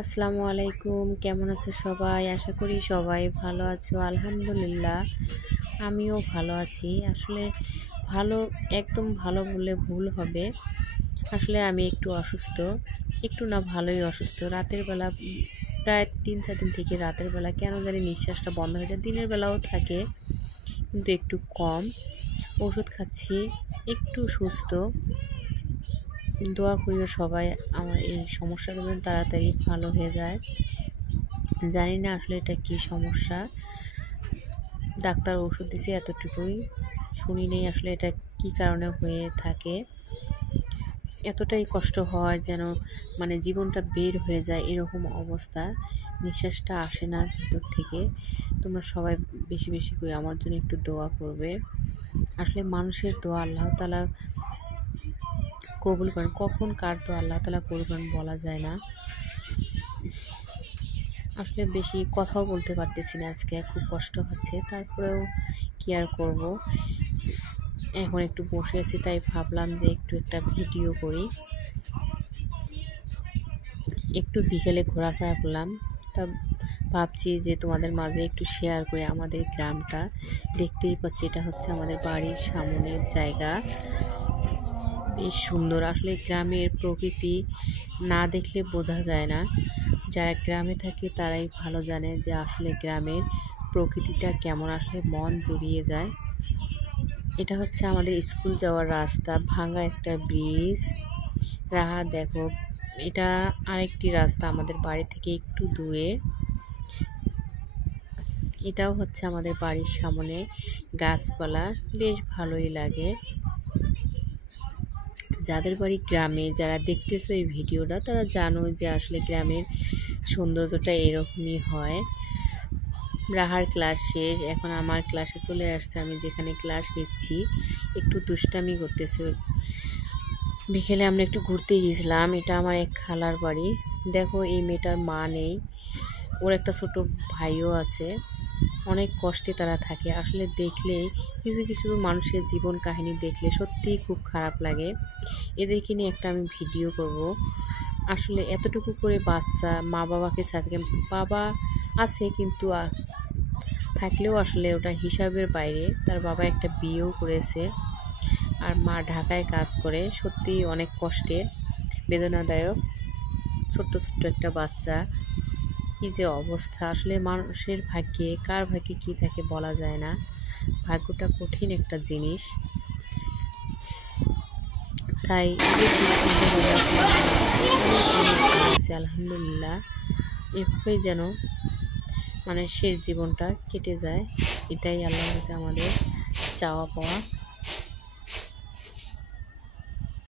আসসালামু আলাইকুম, কেমন আছো সবাই? আশা করি সবাই ভালো আছো। আলহামদুলিল্লাহ আমিও ভালো আছি। আসলে ভালো, একদম ভালো বললে ভুল হবে। আসলে আমি একটু অসুস্থ, একটু না ভালোই অসুস্থ। রাতের বেলা প্রায় 3-4 দিন থেকে রাতের বেলা কেন জানি নিঃশ্বাসটা বন্ধ হয়ে যায়। দিনের বেলাও থাকে কিন্তু একটু কম। ওষুধ খাচ্ছি, একটু সুস্থ। দোয়া করিও সবাই আমার এই সমস্যাটা যেন তাড়াতাড়ি ভালো হয়ে যায়। জানি না আসলে এটা কি সমস্যা, ডাক্তার ওষুধ দিছে এতটুকুই, শুনি নেই আসলে এটা কি কারণে হয়ে থাকে। এতটাই কষ্ট হয় যেন মানে জীবনটা বের হয়ে যায় এরকম অবস্থা, নিঃশ্বাসটা আসে না ভিতর থেকে। তোমরা সবাই বেশি বেশি করে আমার জন্য একটু দোয়া করবে। আসলে মানুষের দোয়া আল্লাহ তাআলা কবুল করেন, কখন কার দোয়া আল্লাহ তাআলা করবেন বলা যায় না। আসলে বেশি কথাও বলতে পারতেছি না, আজকে খুব কষ্ট হচ্ছে, তারপরেও কি আর করব। এখন একটু বসে আছি, তাই ভাবলাম যে একটু একটা ভিডিও করি। একটু বিকেলে ঘোরাফেরা করলাম, তা ভাবছি যে তোমাদের মাঝে একটু শেয়ার করে আমাদের গ্রামটা। দেখতেই পাচ্ছি এটা হচ্ছে আমাদের বাড়ির সামনের জায়গা, বেশ সুন্দর। আসলে গ্রামের প্রকৃতি না দেখলে বোঝা যায় না। যারা গ্রামে থাকে তারাই ভালো জানে যে আসলে গ্রামের প্রকৃতিটা কেমন, আসলে মন জুড়িয়ে যায়। এটা হচ্ছে আমাদের স্কুল যাওয়ার রাস্তা, ভাঙা একটা ব্রিজ। রাহা দেখো, এটা আরেকটি রাস্তা আমাদের বাড়ি থেকে একটু দূরে। এটাও হচ্ছে আমাদের বাড়ির সামনে, গাছপালা বেশ ভালোই লাগে। যাদের বাড়ি গ্রামে, যারা দেখতেছো এই ভিডিওটা, তারা জানো যে আসলে গ্রামের সৌন্দর্যটা এরকমই হয়। রাহার ক্লাস শেষ, এখন আমার ক্লাসে চলে আসছে, আমি যেখানে ক্লাস নিচ্ছি। একটু দুষ্টামি করতেছে। বিকেলে আমরা একটু ঘুরতে গিয়েছিলাম, এটা আমার এক খালার বাড়ি। দেখো এই মেয়েটার মা নেই, ওর একটা ছোট ভাইও আছে। অনেক কষ্টে তারা থাকে। আসলে দেখলেই কিছু কিছু মানুষের জীবন কাহিনী দেখলে সত্যিই খুব খারাপ লাগে। এদেরকে নিয়ে একটা আমি ভিডিও করব। আসলে এতটুকু করে বাচ্চা মা বাবাকে ছাড়তে, বাবা আছে কিন্তু থাকলেও আসলে ওটা হিসাবের বাইরে। তার বাবা একটা বিয়েও করেছে, আর মা ঢাকায় কাজ করে। সত্যি অনেক কষ্টের, বেদনাদায়ক। ছোট্ট ছোট্ট একটা বাচ্চা, কি যে অবস্থা। আসলে মানুষের ভাগ্যে, কার ভাগ্যে কি থাকে বলা যায় না। ভাগ্যটা কঠিন একটা জিনিস। তাই আলহামদুলিল্লাহ এভাবেই যেন মানুষের জীবনটা কেটে যায়, এটাই আল্লাহর কাছে আমাদের চাওয়া পাওয়া।